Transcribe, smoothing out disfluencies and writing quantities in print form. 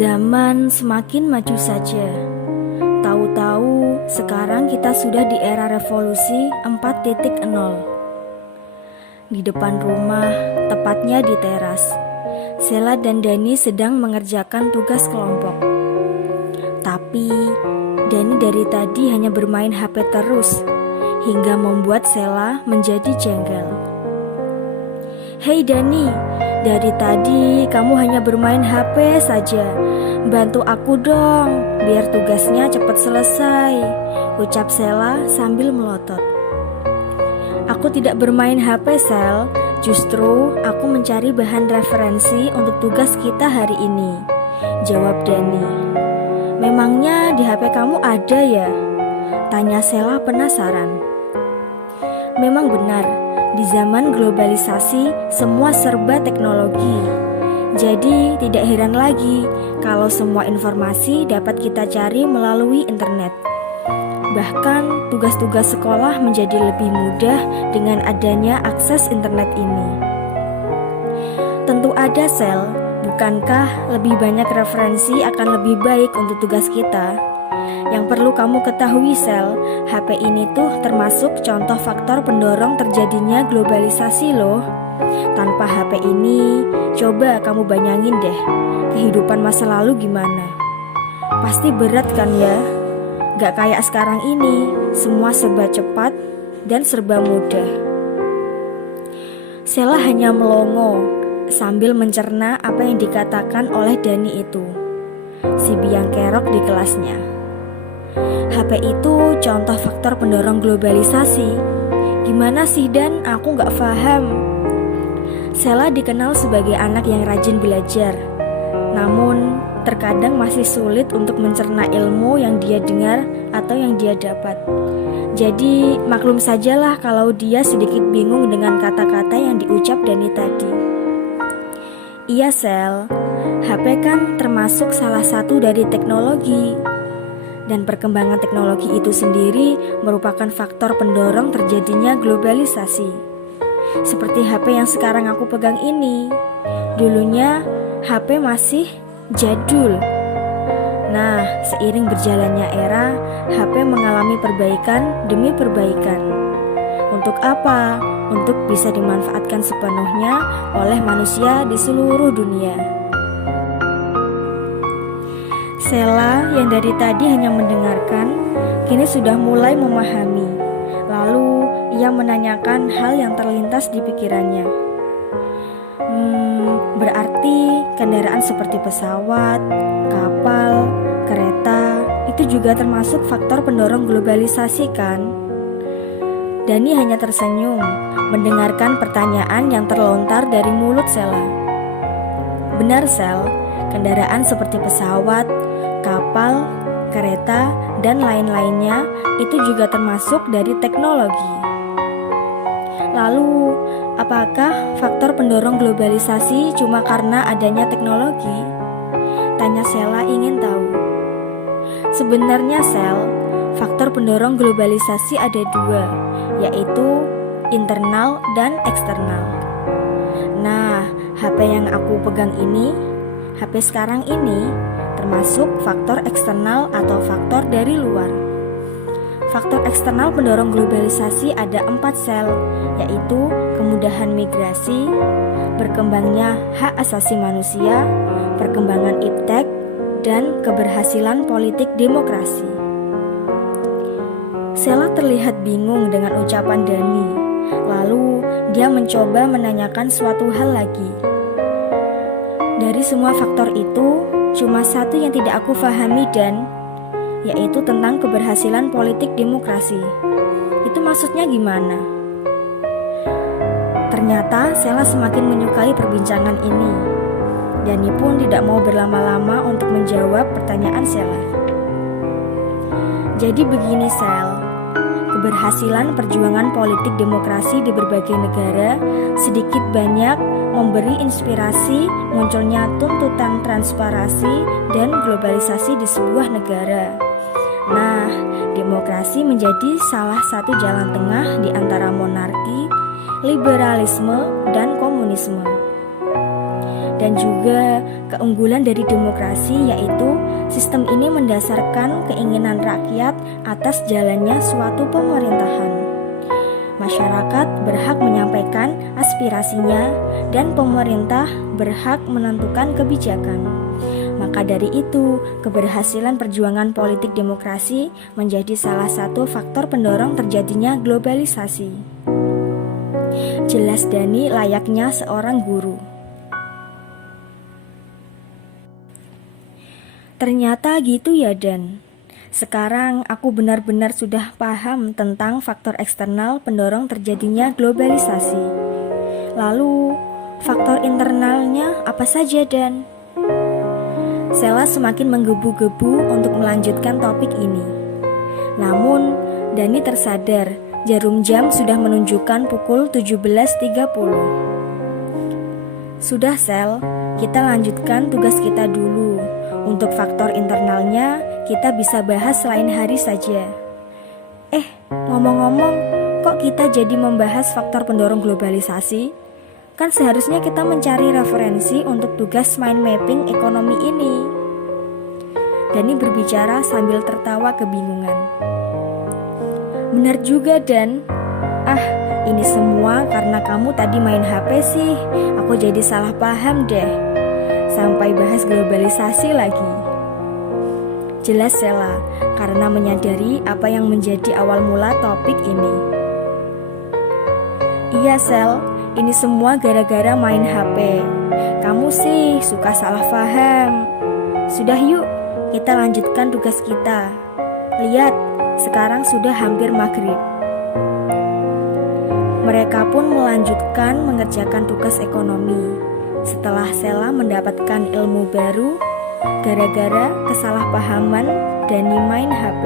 Zaman semakin maju saja. Tahu-tahu sekarang kita sudah di era revolusi 4.0. Di depan rumah, tepatnya di teras, Sela dan Dani sedang mengerjakan tugas kelompok. Tapi Dani dari tadi hanya bermain HP terus, hingga membuat Sela menjadi jengkel. "Hei Dani, dari tadi kamu hanya bermain HP saja. Bantu aku dong, biar tugasnya cepat selesai," ucap Sela sambil melotot. "Aku tidak bermain HP, Sel. Justru aku mencari bahan referensi untuk tugas kita hari ini," jawab Dani. "Memangnya di HP kamu ada ya?" tanya Sela penasaran. Memang benar, di zaman globalisasi semua serba teknologi. Jadi tidak heran lagi kalau semua informasi dapat kita cari melalui internet. Bahkan tugas-tugas sekolah menjadi lebih mudah dengan adanya akses internet ini. Tentu ada, Sel. Bukankah lebih banyak referensi akan lebih baik untuk tugas kita? Yang perlu kamu ketahui, Sel, HP ini tuh termasuk contoh faktor pendorong terjadinya globalisasi loh. Tanpa HP ini, coba kamu bayangin deh, kehidupan masa lalu gimana? Pasti berat kan ya? Gak kayak sekarang ini, semua serba cepat dan serba mudah. Sela hanya melongo sambil mencerna apa yang dikatakan oleh Dani itu, si biang kerok di kelasnya. HP itu contoh faktor pendorong globalisasi. Gimana sih Dan? Aku gak paham. Sela dikenal sebagai anak yang rajin belajar. Namun terkadang masih sulit untuk mencerna ilmu yang dia dengar atau yang dia dapat. Jadi maklum sajalah kalau dia sedikit bingung dengan kata-kata yang diucap Dani tadi. Iya Sel, HP kan termasuk salah satu dari teknologi. Dan perkembangan teknologi itu sendiri merupakan faktor pendorong terjadinya globalisasi. Seperti HP yang sekarang aku pegang ini. Dulunya HP masih jadul. Nah, seiring berjalannya era, HP mengalami perbaikan demi perbaikan. Untuk apa? Untuk bisa dimanfaatkan sepenuhnya oleh manusia di seluruh dunia. Sela yang dari tadi hanya mendengarkan, kini sudah mulai memahami. Lalu ia menanyakan hal yang terlintas di pikirannya. Berarti kendaraan seperti pesawat, kapal, kereta itu juga termasuk faktor pendorong globalisasi kan? Dani hanya tersenyum mendengarkan pertanyaan yang terlontar dari mulut Sela. Benar Sel, kendaraan seperti pesawat, kapal, kereta, dan lain-lainnya itu juga termasuk dari teknologi. Lalu, apakah faktor pendorong globalisasi cuma karena adanya teknologi? Tanya Sela ingin tahu. Sebenarnya Sel, faktor pendorong globalisasi ada dua, yaitu internal dan eksternal. Nah, HP yang aku pegang ini, HP sekarang ini, termasuk faktor eksternal atau faktor dari luar. Faktor eksternal pendorong globalisasi ada 4 Sel, yaitu kemudahan migrasi, berkembangnya hak asasi manusia, perkembangan iptek, dan keberhasilan politik demokrasi. Sela terlihat bingung dengan ucapan Dani, lalu dia mencoba menanyakan suatu hal lagi. Dari semua faktor itu, cuma satu yang tidak aku pahami Dan, yaitu tentang keberhasilan politik demokrasi. Itu maksudnya gimana? Ternyata Sela semakin menyukai perbincangan ini. Dani pun tidak mau berlama-lama untuk menjawab pertanyaan Sela. Jadi begini Sel, keberhasilan perjuangan politik demokrasi di berbagai negara sedikit banyak memberi inspirasi munculnya tuntutan transparansi dan globalisasi di sebuah negara. Nah, demokrasi menjadi salah satu jalan tengah di antara monarki, liberalisme, dan komunisme. dan juga keunggulan dari demokrasi, yaitu sistem ini mendasarkan keinginan rakyat atas jalannya suatu pemerintahan. Masyarakat berhak menyampaikan aspirasinya dan pemerintah berhak menentukan kebijakan. Maka dari itu, keberhasilan perjuangan politik demokrasi menjadi salah satu faktor pendorong terjadinya globalisasi. Jelas Dani layaknya seorang guru. Ternyata gitu ya Dan. Sekarang aku benar-benar sudah paham tentang faktor eksternal pendorong terjadinya globalisasi. Lalu, faktor internalnya apa saja Dan? Sela semakin menggebu-gebu untuk melanjutkan topik ini. Namun, Dani tersadar jarum jam sudah menunjukkan pukul 17.30. Sudah Sel, kita lanjutkan tugas kita dulu. Untuk faktor internalnya, kita bisa bahas lain hari saja. Ngomong-ngomong, kok kita jadi membahas faktor pendorong globalisasi? Kan seharusnya kita mencari referensi untuk tugas mind mapping ekonomi ini. Dani berbicara sambil tertawa kebingungan. Benar juga Dan. Ini semua karena kamu tadi main HP sih. Aku jadi salah paham deh. Sampai bahas globalisasi lagi. Jelas Sela, karena menyadari apa yang menjadi awal mula topik ini. Iya Sel, ini semua gara-gara main HP. Kamu sih suka salah paham. Sudah yuk, kita lanjutkan tugas kita. Lihat, sekarang sudah hampir maghrib. Mereka pun melanjutkan mengerjakan tugas ekonomi. Setelah Sela mendapatkan ilmu baru gara-gara kesalahpahaman Dani main HP.